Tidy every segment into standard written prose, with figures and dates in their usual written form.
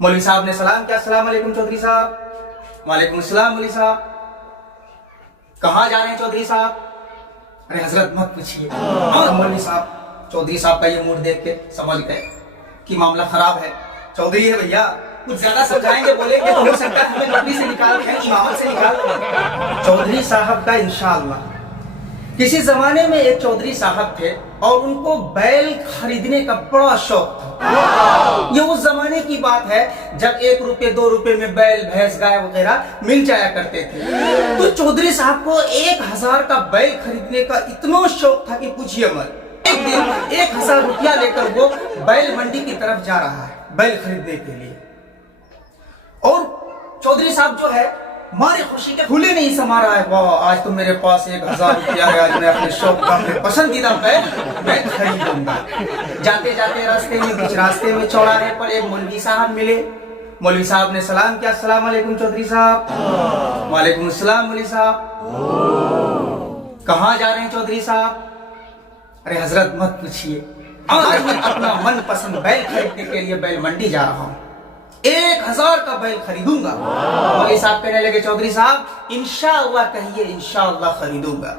मौलवी साहब ने सलाम किया, अस्सलाम वालेकुम चौधरी साहब। वालेकुम अस्सलाम मौलवी साहब। कहाँ जा रहे हैं चौधरी साहब? अरे हजरत मत पूछिए। और मौलवी साहब चौधरी साहब का ये मूड देख के समझ गए कि मामला खराब है। चौधरी है भैया, कुछ ज्यादा समझाएंगे बोलेंगे तो हो सकता है हमें नौकरी से निकाल दें, इमामत से निकाल दें। चौधरी साहब का इंशाअल्लाह। किसी जमाने में एक चौधरी साहब थे और उनको बैल खरीदने का बड़ा शौक था। ये उस जमाने की बात है जब 1 रुपए 2 रुपए में बैल भैंस गाय वगैरह मिल जाया करते थे। तो चौधरी साहब को 1000 का बैल खरीदने का इतना शौक था कि पूछिए मत। एक दिन 1000 रुपया लेकर वो बैल मंडी की तरफ जा रहा है बैल खरीदने के लिए। और चौधरी साहब जो है मारे खुशी के फूले नहीं समा रहा है, वाह आज तो मेरे पास 1000 रुपया है, आज मैं अपने शौक का अपने पसंदीदा बैल मैं खरीदूंगा। जाते जाते रास्ते में चौराहे पर एक मौलवी साहब मिले। मौलवी साहब ने सलाम किया, अस्सलाम वालेकुम चौधरी साहब। वालेकुम अस्सलाम मौलवी साहब। कहाँ जा रहे हैं चौधरी साहब? अरे हजरत मत पूछिए, आज मैं अपना मनपसंद बैल खरीदने के लिए बैल मंडी जा रहा हूँ, 1000 का बैल खरीदूंगा। मौलवी साहब कहने लगे, चौधरी साहब इंशाअल्लाह कहिए, इंशाअल्लाह खरीदूंगा।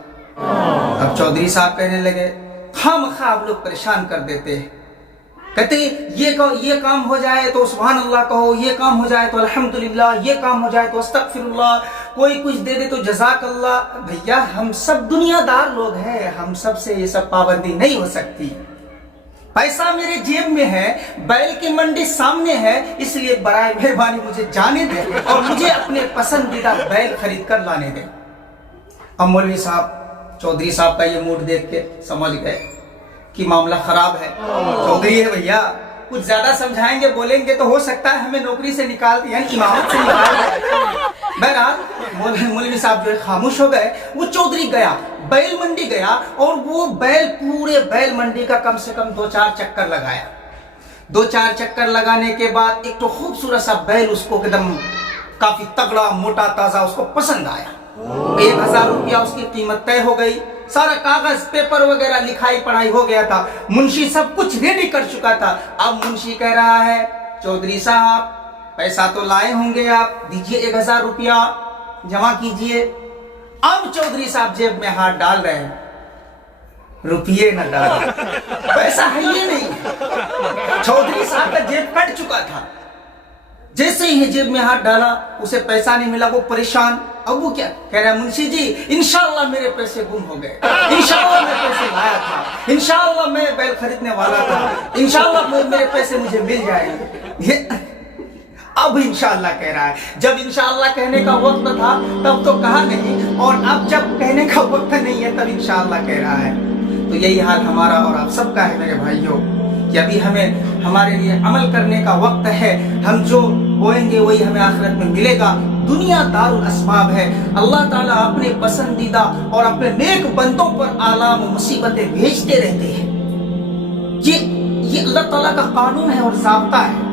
अब चौधरी साहब कहने लगे, खामखा आप लोग परेशान कर देते हैं। कहते ये कहो, ये काम हो जाए तो सुभान अल्लाह कहो, ये काम हो जाए तो अल्हम्दुलिल्लाह, ये काम हो जाए तो अस्तगफिरुल्लाह, कोई कुछ दे दे तो जज़ाक अल्लाह। भैया हम सब दुनियादार लोग हैं, हम सब से ये सब पाबंदी नहीं हो सकती। पैसा मेरे जेब में है, बैल की मंडी सामने है, इसलिए बराए मेहरबानी मुझे जाने दे और मुझे अपने पसंदीदा बैल खरीद कर लाने दे। अब मौलवी साहब चौधरी साहब का ये मूड देख के समझ गए कि मामला खराब है। चौधरी है भैया, कुछ ज्यादा समझाएंगे बोलेंगे तो हो सकता है हमें नौकरी से निकाल दें, यानी इमामत से निकाल दें। बहरहाल मौलवी साहब जो है खामोश हो गए। वो चौधरी गया, बैल मंडी गया और वो पूरे बैल मंडी का कम से कम 2-4 चक्कर लगाया। 2-4 चक्कर लगाने के बाद एक तो खूबसूरत सा बैल उसको एकदम काफी तगड़ा मोटा ताजा उसको पसंद आया। 1000 रुपया उसकी कीमत तय हो गई। सारा कागज पेपर वगैरह लिखाई पढ़ाई हो गया था, मुंशी सब कुछ रेडी कर चुका था। अब मुंशी कह रहा है, चौधरी साहब पैसा तो लाए होंगे आप, दीजिए 1000 रुपया जमा कीजिए। अब चौधरी साहब जेब में हाथ डाल रहे हैं, रुपये न डाल, पैसा है ये नहीं। चौधरी साहब का जेब कट चुका था। जैसे ही जेब में हाथ डाला उसे पैसा नहीं मिला, वो परेशान। अब वो क्या कह रहा है, मुंशी जी इंशाअल्लाह मेरे पैसे गुम हो गए, इंशाअल्लाह मैं पैसे लाया था, इंशाअल्लाह मैं बैल खरीदने वाला था, इंशाअल्लाह मेरे पैसे मुझे मिल जाएंगे। अब इंशाअल्लाह कह रहा है। जब इंशाअल्लाह कहने का वक्त था तब तो कहा नहीं, और अब जब कहने का वक्त नहीं है तब इंशाअल्लाह कह रहा है। तो यही हाल हमारा और आप सबका है मेरे भाइयों, कि अभी हमें हमारे लिए अमल करने का वक्त है। हम जो बोएंगे वही हमें आखिरत में मिलेगा। दुनिया दारुल अस्बाब है। अल्लाह ताला अपने पसंदीदा और अपने नेक बंदों पर आलाम मुसीबतें भेजते रहते हैं। ये अल्लाह ताला का कानून है और ज़ाब्ता है।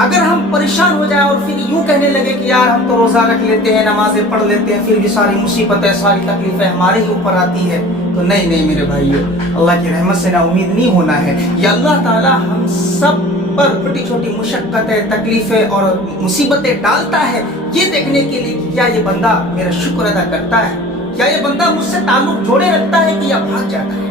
अगर हम परेशान हो जाए और फिर यूं कहने लगे कि यार हम तो रोजा रख लेते हैं, नमाजें पढ़ लेते हैं, फिर भी सारी मुसीबतें सारी तकलीफें हमारे ही ऊपर आती है, तो नहीं मेरे भाइयों, अल्लाह की रहमत से ना उम्मीद नहीं होना है। या अल्लाह ताला हम सब पर छोटी छोटी मुशक्कतें तकलीफें और मुसीबतें डालता है, ये देखने के लिए कि क्या ये बंदा मेरा शुक्र अदा करता है, क्या ये बंदा मुझसे ताल्लुक जोड़े रखता है कि या भाग जाता है।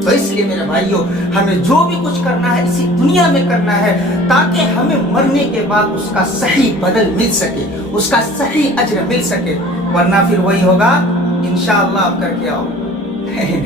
तो इसलिए मेरे भाइयों हमें जो भी कुछ करना है इसी दुनिया में करना है, ताकि हमें मरने के बाद उसका सही बदल मिल सके, उसका सही अज्र मिल सके। वरना फिर वही होगा, इंशाअल्लाह आप करके आओ। नहीं